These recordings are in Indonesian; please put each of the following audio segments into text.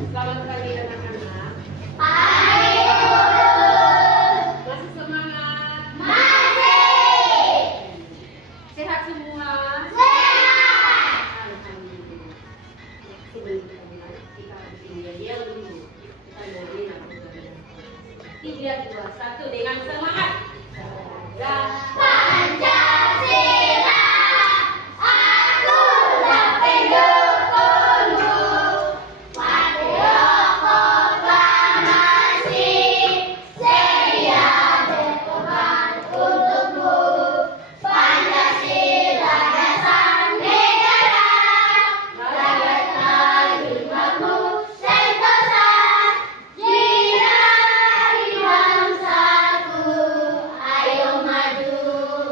Selamat pagi anak-anak. Pagi guru. Masih semangat? Masih. Sehat semua? Sehat. Alhamdulillah. Sebelum kita mulai, kita harus diam dulu. Kita mulai nanti. 3, 2, 1 dengan semangat. Pancasila, akulah pendukungmu. Patriot proklamasi, sedia berkorban untukmu. Pancasila dasar negara, rakyat kalimatmu sentosa. Jinahi bangsaku, ayo maju,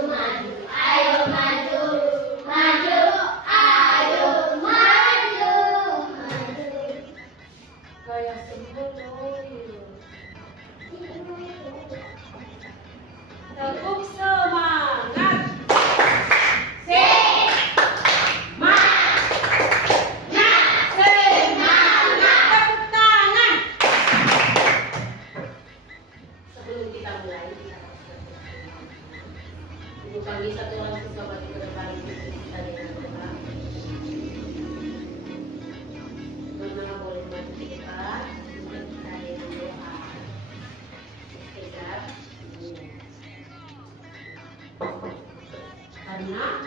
maju, ayo maju, maju, ayo maju, maju. Kayak sembuh. Tepuk semangat. Tepuk tangan. Sebelum kita mulai, kita harus berdoa. Ibu panggil satu orang siswa bagi ke depan kita dengan doa. Teman-teman boleh maju ke depan, kemudian kita dengan doa. Sekejap. Karena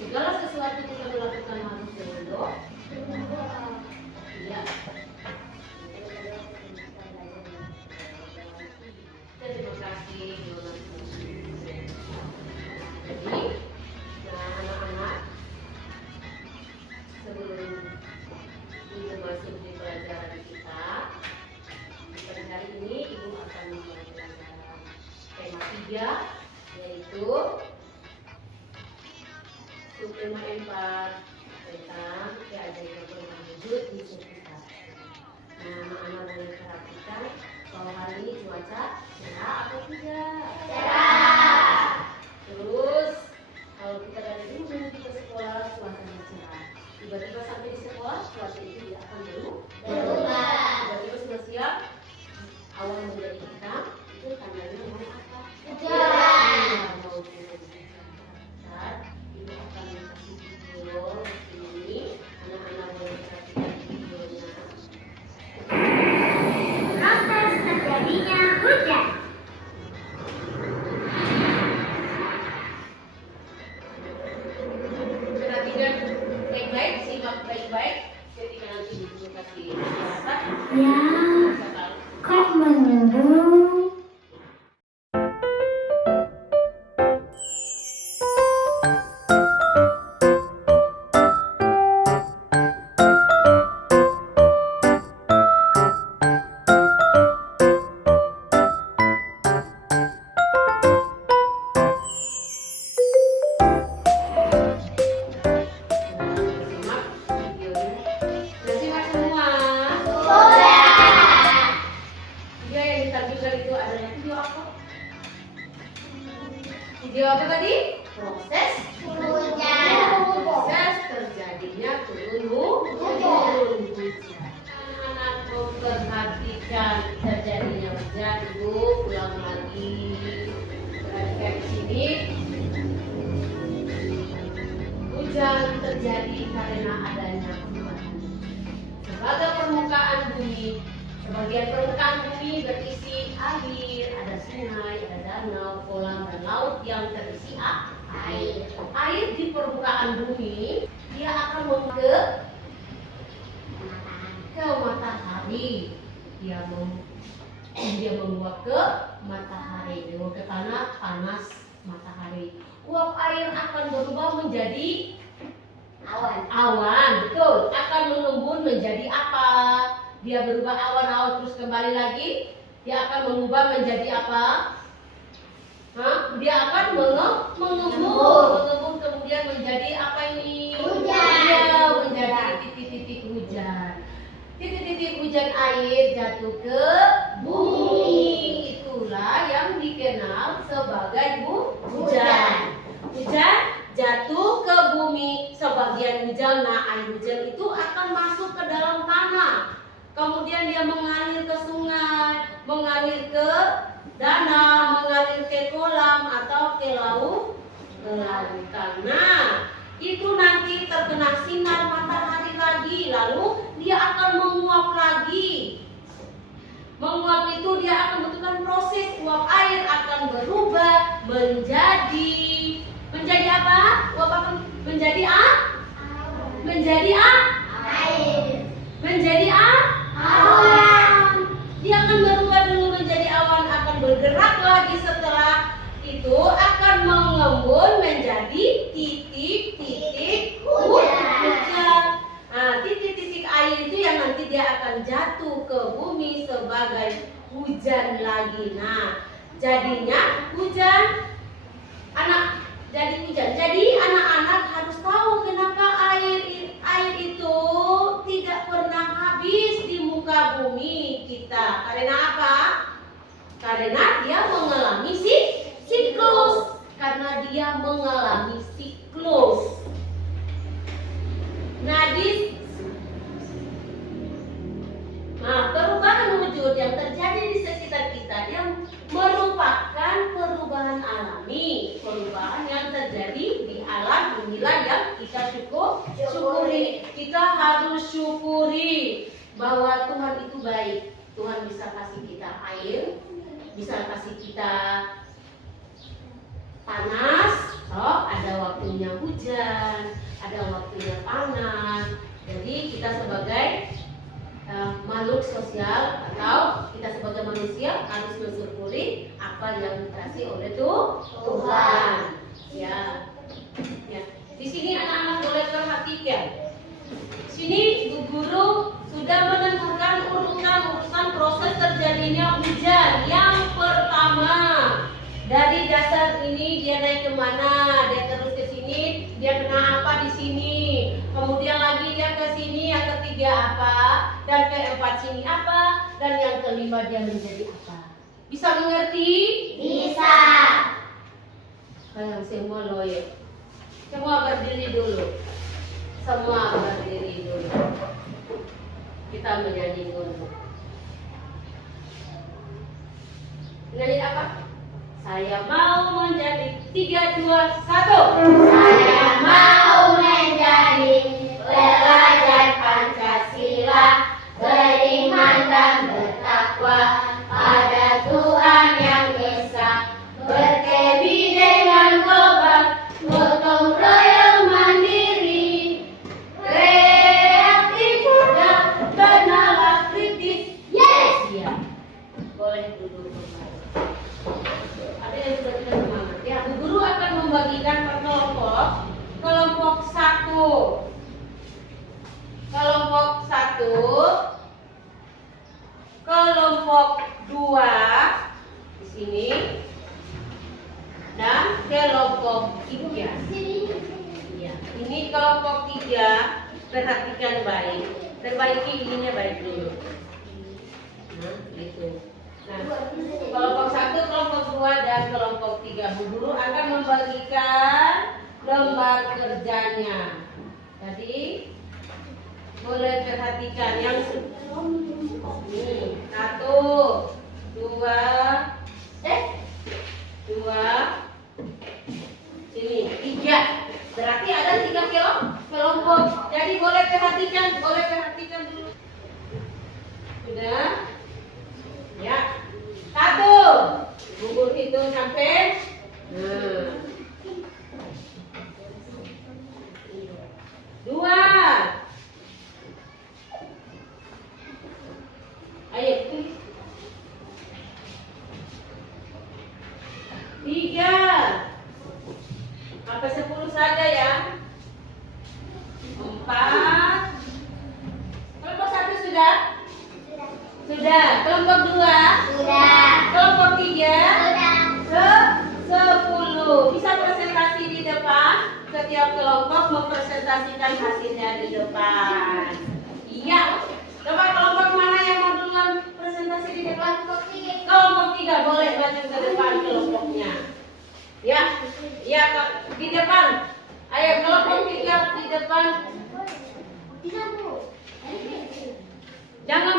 segala sesuatu kita melakukan harus dengan doa. Iya. Terima kasih. Jadi, anak-anak, sebelum kita masuk di pelajaran kita, pada hari ini Ibu akan memulai pelajaran tema 3, yaitu subtema 4 tentang keajaiban perubahan wujud di sekitar. Nah, anak-anak boleh perhatikan bahwa hari ini cuaca cerah atau tidak? Cerah. Terus kalau kita dari dulu menuju ke sekolah cuacanya cerah. Tiba-tiba sampai di sekolah cuaca itu tidak akan Berubah. Tiba-tiba sudah siap awan menjadi hitam, itu tandanya mau apa? Hujan. Mau hujan. Ibu akan kasih video di sini. Anak-anak boleh perhatikan videonya. Proses terjadinya hujan. Perhatikan baik-baik, simak baik-baik. Ketika nanti Ibu kasih penjelasan, Ya, bisa tahu. kok menurun? Simak videonya. Nah, simak semua. Sudah. Video yang ditampilkan itu adalah video apa? Video apa tadi? Proses Hujan. terjadinya turun hujan. Anak-anak memperhatikan terjadinya hujan. Ibu ulang lagi. Perhatikan di sini. Hujan terjadi karena adanya perubahan. Sebagai permukaan bumi, sebagian permukaan bumi berisi air, ada sungai, ada danau, kolam, dan laut yang terisi air. Air di permukaan bumi, dia akan mengalir ke matahari. Dia menguap ke matahari, dia ke tanah panas matahari. Uap air akan berubah menjadi awan, betul. Akan mengembun menjadi apa? Dia berubah awan-awan terus kembali lagi. Dia akan mengubah menjadi apa? Dia akan mengembun kemudian menjadi apa ini? Hujan. Iya, menjadi titik-titik hujan. Titik-titik hujan air jatuh ke bumi. Itulah yang dikenal sebagai hujan. Hujan jatuh ke bumi, sebagian hujan. Nah, air hujan itu akan masuk ke dalam tanah. Kemudian kemudian dia mengalir ke sungai, mengalir ke danau, mengalir ke kolam atau ke laut, ke lautan. Nah, itu nanti terkena sinar matahari lagi, lalu dia akan menguap lagi. Menguap itu dia akan membutuhkan proses, uap air akan berubah menjadi apa? Uap akan menjadi menjadi Air. menjadi awan. Dia akan berubah dulu menjadi awan, akan bergerak lagi, setelah itu akan mengembun menjadi titik-titik hujan. Nah, titik-titik air itu yang nanti dia akan jatuh ke bumi sebagai hujan lagi. Nah, jadinya hujan. Jadi anak-anak harus tahu kenapa air itu tidak pernah habis di muka bumi kita. Karena apa? Karena dia mengalami siklus. Karena dia mengalami siklus. Perubahan wujud yang terjadi di sekitar kita yang merupakan perubahan alami, perubahan yang terjadi di alam. Inilah yang kita syukuri. Kita harus syukuri bahwa Tuhan itu baik. Tuhan bisa kasih kita air, bisa kasih kita panas, ada waktunya hujan, ada waktunya panas. Jadi kita sebagai makhluk sosial atau kita sebagai manusia harus mensyukuri apa yang dikasih oleh Tuhan. Ya. Di sini anak-anak boleh perhatikan. Sini Bu Guru sudah menentukan urutan proses terjadinya hujan. Yang pertama, dari dasar ini dia naik kemana? Dia terus ke sini, dia kena apa di sini? Kemudian lagi dia ke sini, yang ketiga apa? Dan keempat sini apa? Dan yang kelima dia menjadi apa? Bisa mengerti? Bisa. Kalian semua loyal. Semua berdiri dulu. Semua berdiri dulu. Kita menyanyi dulu. Menyanyi apa? Saya mau menjadi 3, 2, 1. Saya mau menjadi pelajar Pancasila, beriman dan bertakwa pada Tuhan yang Esa, berkebun dengan tobat, gotong royong mandiri, kreatif dan nalar kritis. Yes. Iya. Boleh duduk kembali. Ada yang sudah tidak semangat. Ya, Bu Guru akan membagikan per kelompok. Kelompok 1. Kelompok 1. Kelompok 2 di sini. Dan kelompok 3. Ya, ini kelompok 3. Perhatikan baik. Perbaiki ininya baik dulu. Nah, gitu. Nah, kelompok 1, kelompok 2, dan kelompok 3. Bu Guru akan membagikan lembar kerjanya. Tadi boleh perhatikan yang ini 1, 2, 2, sini 3. Berarti ada 3 kelompok. Jadi boleh perhatikan dulu. Sudah? Ya. 1. Bu Guru hitung sampai. Nah. 2. Ayo. 3. Sampai 10 saja ya. 4. Kelompok 1 sudah? Sudah. Kelompok 2? Sudah. Kelompok 3? Sudah. 10. Bisa presentasi di depan. Setiap kelompok mempresentasikan hasilnya di depan. Iya. Coba kelompok mana yang mau duluan presentasi di depan? Kelompok 3 boleh maju ke depan kelompoknya. Ya. Ya, di depan. Ayo kelompok 3 di depan. Jangan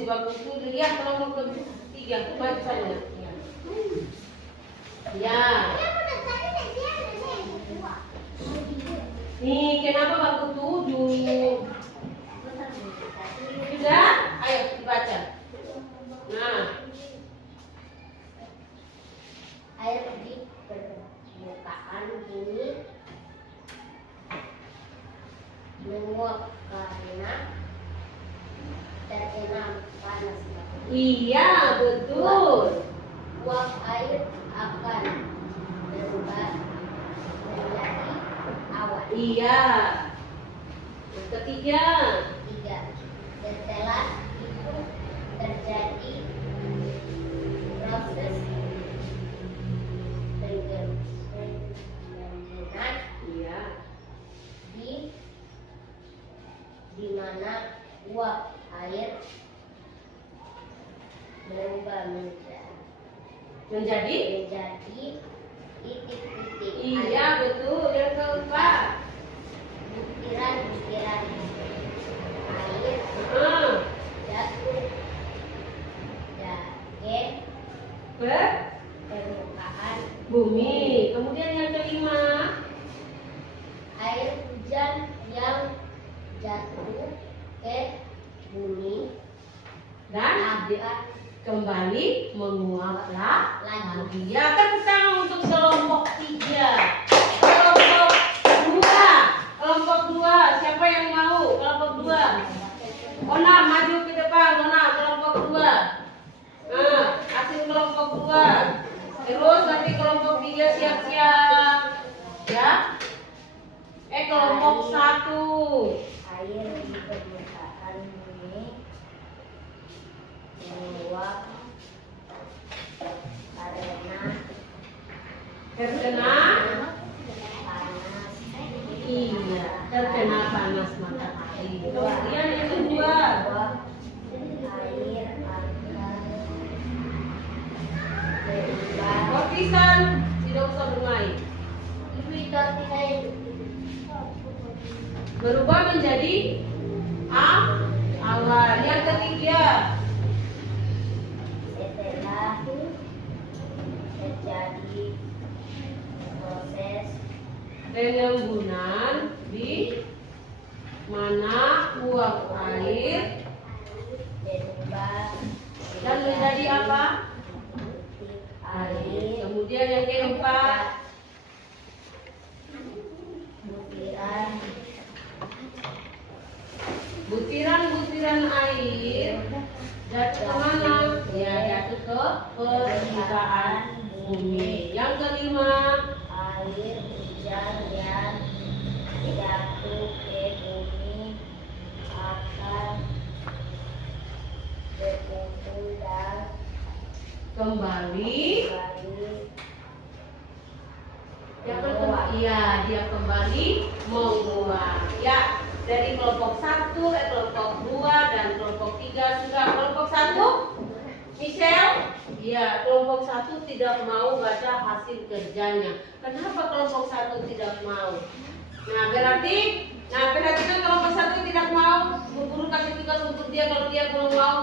si bagus itu lihat kelompok ketiga bacanya. Ya. Nih, kenapa baku 7? Sudah? Ayo dibaca. Nah, Air di permukaan bumi menguap karena terkena panas matahari. iya betul. Uap air akan berubah menjadi awan. Iya. Yang ketiga, 3. Setelah itu terjadi proses penggembungan iya. di mana uap air berubah Menjadi? titik-titik Iya betul. Yang keempat. butiran-butiran air Ah, jatuh dari permukaan bumi. Kemudian yang kelima. air hujan yang jatuh ke bumi Dan akan kembali menguap lagi. lagi. Ya, tepuk tangan untuk kelompok 3. Kelompok 2. Kelompok 2. Siapa yang mau? Kelompok 2. Ona maju ke depan. Ona kelompok 2. Nah, hasil kelompok 2. Terus nanti kelompok 3 siap-siap. Ya. Kelompok 1. Air di permukaan bumi menguap Terkena panas. iya, terkena panas matahari. Kemudian yang kedua. Uap air akan berubah. Kopisan, tidak usah bermain. Ibu itu Berubah menjadi awan. Yang ketiga, setelah terjadi proses pengembunan di mana uap air berubah dan menjadi apa? air Kemudian yang keempat, butiran-butiran air jatuh ke mana? Ya, jatuh ke permukaan bumi. Yang kelima, air hujan yang jatuh ke bumi akan berkumpul dan kembali. Menguap. Iya, dia kembali menguap. Ya, dari kelompok 1, kelompok 2 dan kelompok 3 sudah. Kelompok 1, Michelle. Iya, kelompok 1 tidak mau baca hasil kerjanya. Kenapa kelompok 1 tidak mau? Perhatikan kelompok 1 tidak mau. Guru kasih tugas untuk dia kalau dia belum mau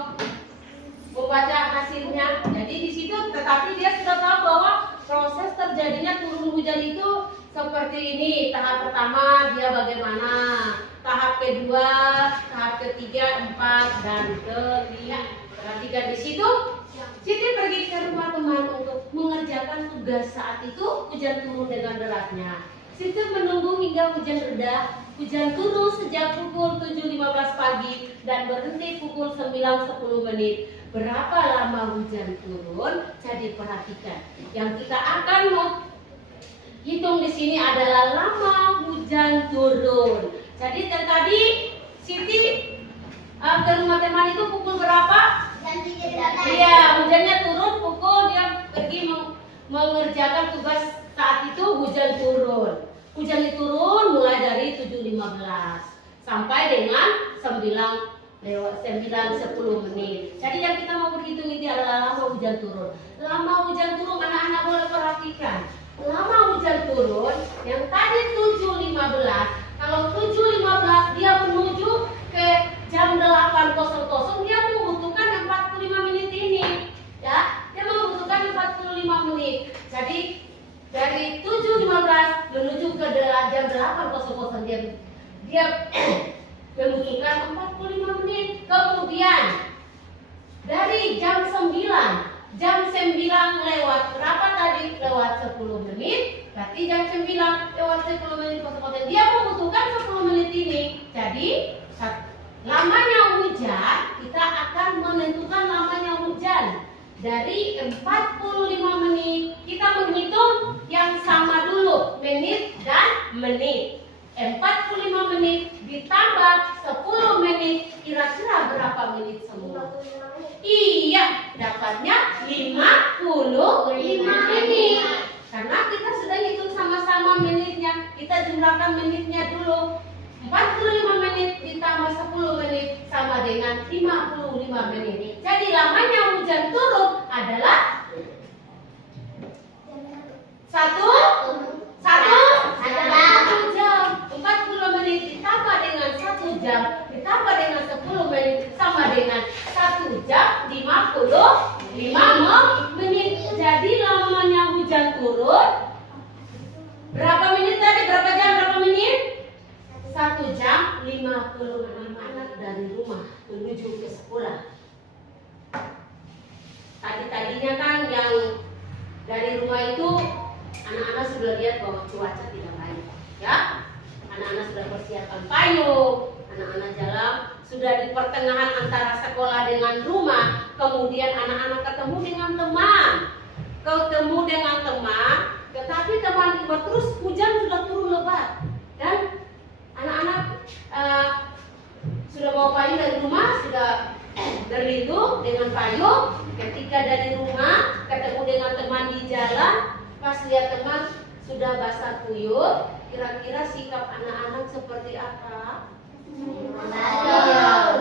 membaca hasilnya. Jadi di situ, tetapi dia sudah tahu bahwa proses terjadinya turun hujan itu seperti ini. Tahap pertama dia bagaimana, tahap kedua, tahap ketiga, 4 dan kelima. Perhatikan di situ. Siti pergi ke rumah teman untuk mengerjakan tugas. Saat itu hujan turun dengan derasnya. Siti menunggu hingga hujan reda. Hujan turun sejak pukul 7.15 pagi dan berhenti pukul 9.10 menit. Berapa lama hujan turun? Jadi perhatikan. Yang kita akan mau hitung di sini adalah lama hujan turun. Jadi tadi Siti ke rumah teman itu pukul berapa? Iya, hujannya turun pukul dia pergi mengerjakan tugas. Saat itu hujan turun. Hujan turun mulai dari 7.15 sampai dengan 9.10 menit. Jadi yang kita mau berhitung ini adalah lama hujan turun. Lama hujan turun, anak-anak boleh perhatikan. Lama hujan turun yang tadi 7.15. Kalau 7.15 dia menuju ke jam 8.00, dia membutuhkan dia membutuhkan 45 menit. Kemudian dari jam 9 lewat berapa tadi? Lewat 10 menit. Berarti jam 9 lewat 10 menit kosong-kosong. Dia membutuhkan 10 menit ini. Jadi lamanya hujan, kita akan menentukan lamanya hujan. Dari 45 menit kita menghitung yang sama dulu, menit dan menit. 45 menit ditambah 10 menit, kira-kira berapa menit semua? Iya, dapatnya 55 menit. Karena kita sudah hitung sama-sama menitnya, kita jumlahkan menitnya dulu. 45 menit ditambah 10 menit sama dengan 55 menit. Jadi lamanya hujan turun adalah satu jam. 40 menit ditambah dengan 1 jam ditambah dengan 10 menit sama dengan 1 jam 55 menit. Jadi lamanya hujan turun berapa menit tadi? Berapa jam? Berapa menit? 1 jam 55 menit dari rumah menuju ke sekolah. Tadinya kan yang dari rumah itu anak-anak sudah lihat bahwa cuaca tidak baik, ya. Anak-anak sudah persiapkan payung, anak-anak jalan sudah di pertengahan antara sekolah dengan rumah. Kemudian anak-anak ketemu dengan teman, tetapi teman terus hujan sudah turun lebat dan anak-anak sudah bawa payung dari rumah, sudah berlindung dengan payung. Ketika dari rumah ketemu dengan teman di jalan, pas lihat teman sudah basah kuyup, kira-kira sikap anak-anak seperti apa?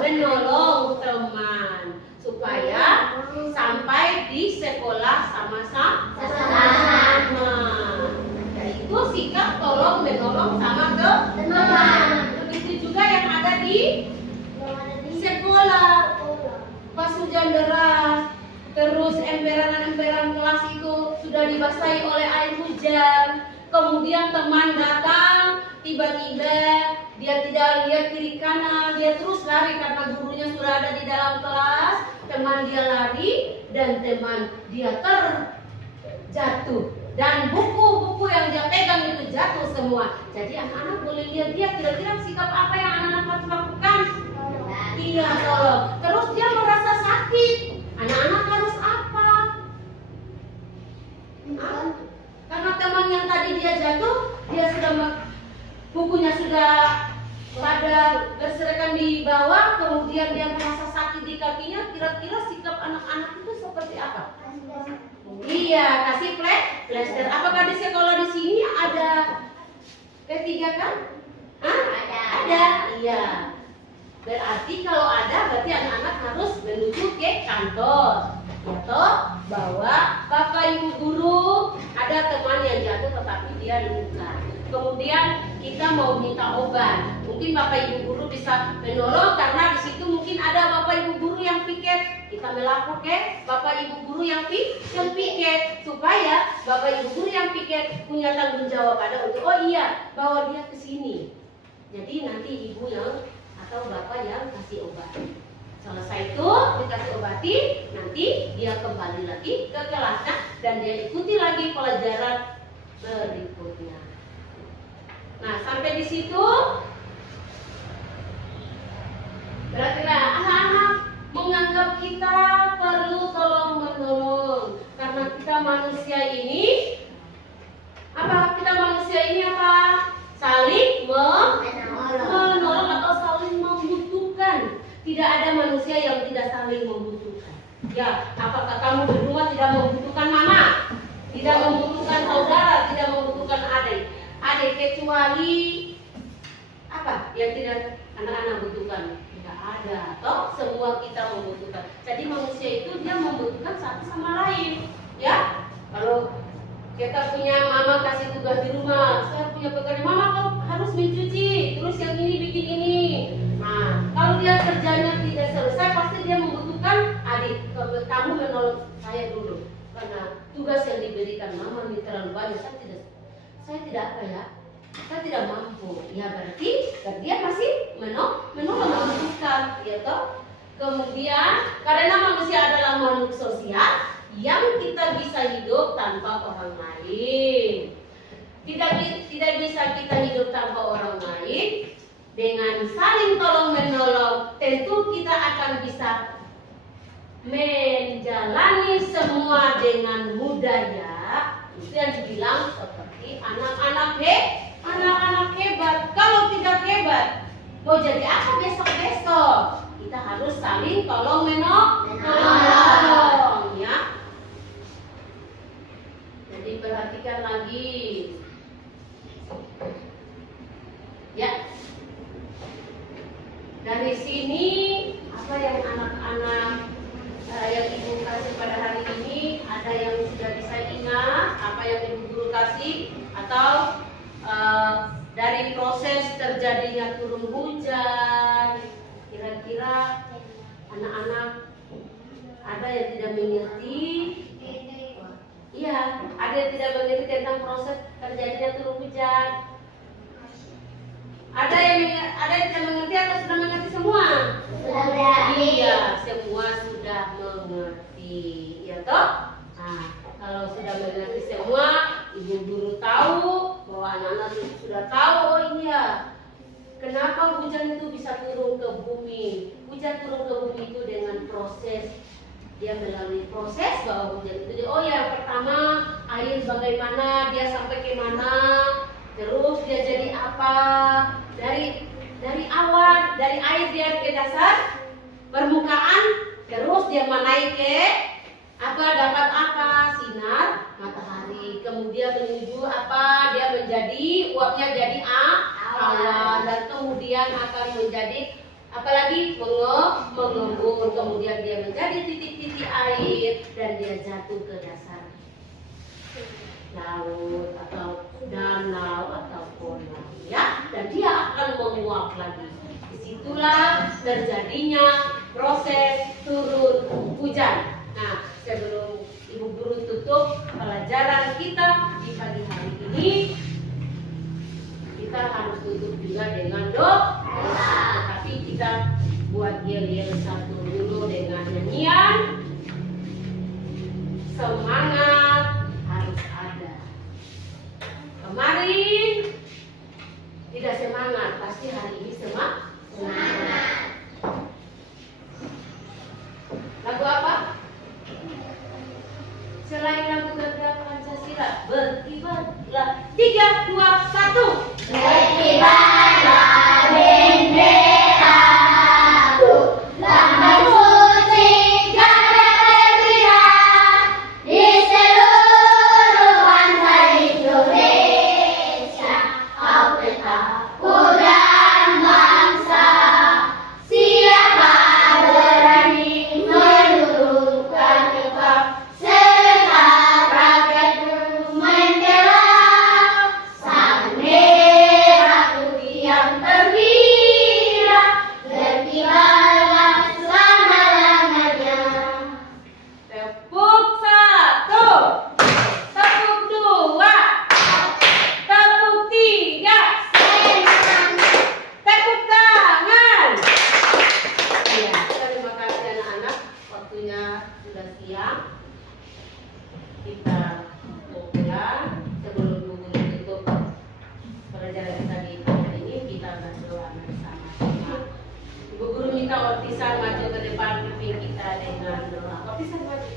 Menolong teman supaya sampai di sekolah sama-sama. Yaitu sikap tolong menolong sama teman. Begitu juga yang ada di sekolah. Pas hujan deras, terus emperan-emperan kelas itu sudah dibasahi oleh air hujan. Kemudian teman datang, tiba-tiba dia tidak lihat kiri kanan, dia terus lari karena gurunya sudah ada di dalam kelas. Teman dia lari dan teman dia terjatuh. Dan buku-buku yang dia pegang itu jatuh semua. Jadi anak-anak boleh lihat dia kira-kira sikap apa yang anak-anak harus lakukan. Iya, tolong. Terus dia merasa sakit. Anak-anak harus apa? Karena teman yang tadi dia jatuh, dia sudah bukunya sudah pada berserakan di bawah, kemudian dia merasa sakit di kakinya. Kira-kira sikap anak-anak itu seperti apa? Iya, kasih plester. Apakah di sekolah di sini ada P3 kan? Ada. Iya. Berarti kalau ada, berarti anak-anak harus menuju ke kantor, atau bawa bapak ibu guru. Ada teman yang jatuh tetapi dia luka. Kemudian kita mau minta obat. Mungkin bapak ibu guru bisa menolong karena di situ mungkin ada bapak ibu guru yang piket. Kita melapor ke bapak ibu guru yang piket supaya bapak ibu guru yang piket punya tanggung jawab ada untuk bawa dia ke sini. Jadi nanti ibu yang atau bapak yang kasih obat. Selesai itu dikasih obati, nanti dia kembali lagi ke kelasnya dan dia ikuti lagi pelajaran berikutnya. Nah, sampai di situ berarti anak-anak menganggap kita perlu tolong menolong karena kita manusia ini saling menolong atau saling membutuhkan. Tidak ada manusia yang tidak saling membutuhkan. Ya, apakah kamu di rumah tidak membutuhkan mama? Tidak membutuhkan saudara, tidak membutuhkan adik, kecuali apa yang tidak anak-anak butuhkan? Tidak ada. Toh semua kita membutuhkan. Jadi manusia itu dia membutuhkan satu sama lain. Ya, kalau kita punya mama kasih tugas di rumah, saya punya pekerjaan, mama kau harus mencuci, terus yang ini bikin ini. Nah, kalau dia kerjanya tidak selesai, pasti dia membutuhkan adik. Kamu menolong saya dulu, karena tugas yang diberikan mama ini terlalu banyak. Saya tidak apa ya, Kita tidak mampu, ya berarti dia masih membutuhkan, ya toh. Kemudian karena manusia adalah makhluk sosial yang kita bisa hidup tanpa orang lain. Tidak bisa kita hidup tanpa orang lain. Dengan saling tolong menolong, tentu kita akan bisa menjalani semua dengan mudah ya. Itu yang dibilang seperti anak-anak hebat. Kalau tidak hebat, mau jadi apa besok-besok? Kita harus saling tolong menolong ya. Jadi perhatikan lagi. Ya. Dari sini apa yang anak-anak yang ibu kasih pada hari ini, ada yang sudah bisa ingat apa yang ibu guru kasih, atau dari proses terjadinya turun hujan, kira-kira anak-anak ada yang tidak mengerti? Iya, ada yang tidak mengerti tentang proses terjadinya turun hujan. Ada yang tidak mengerti atau sudah mengerti semua? Iya, semua sudah mengerti, ya toh? Nah, kalau sudah mengerti semua, ibu guru tahu bahwa anak-anak sudah tahu, oh iya, kenapa hujan itu bisa turun ke bumi? Hujan turun ke bumi itu dengan proses, dia melalui proses bahwa hujan itu, oh ya, pertama air bagaimana, dia sampai ke mana, terus dia jadi apa? Dari awan, dari air dia ke dasar permukaan, terus dia menaik ke apa, dapat apa? Sinar matahari. Kemudian menuju apa? Dia menjadi, uapnya jadi awan, dan kemudian akan menjadi apalagi mengembun. Kemudian dia menjadi titik-titik air dan dia jatuh ke dasar laut atau danau atau kolam, ya, dan dia akan menguap lagi. Disitulah terjadinya proses turun hujan. Nah, sebelum ibu guru tutup pelajaran kita di pagi hari ini, kita harus tutup juga dengan doa. Tapi kita buat yel-yel satu dulu dengan nyanyian. Semangat harus ada. Kemarin tidak semangat, pasti hari ini semangat. Lagu apa? Selain lagu Garuda Pancasila, berkibarlah 3, 2, 1. Berkibarlah benderaku, lambang suci jagat terlihat di seluruh bangsa Indonesia. Kau petaku dan bangsa, siapa berani menurunkan engkau? Serta rakyatku membela sang merah putih yang terbirak, berkibarlah selama-lamanya. Tepuk 1, tepuk 2, tepuk 3, tepuk tangan. Ya, terima kasih anak-anak, waktunya sudah siang. Kita mau pulang. Sebelum guru tutup pelajaran kita di hari ini, kita berdoa bersama-sama. Ibu guru minta Ortisan maju ke depan pimpin kita dengan doa. Ortisan maju.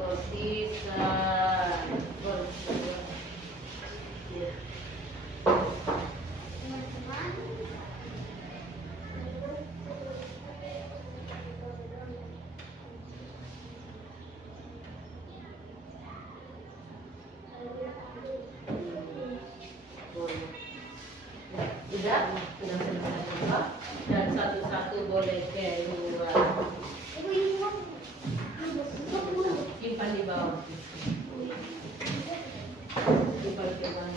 Ortisan berdoa. Ya. Sudah selesai berdoa. Dan satu-satu boleh keluar. Simpan di bawah. Simpan di bawah.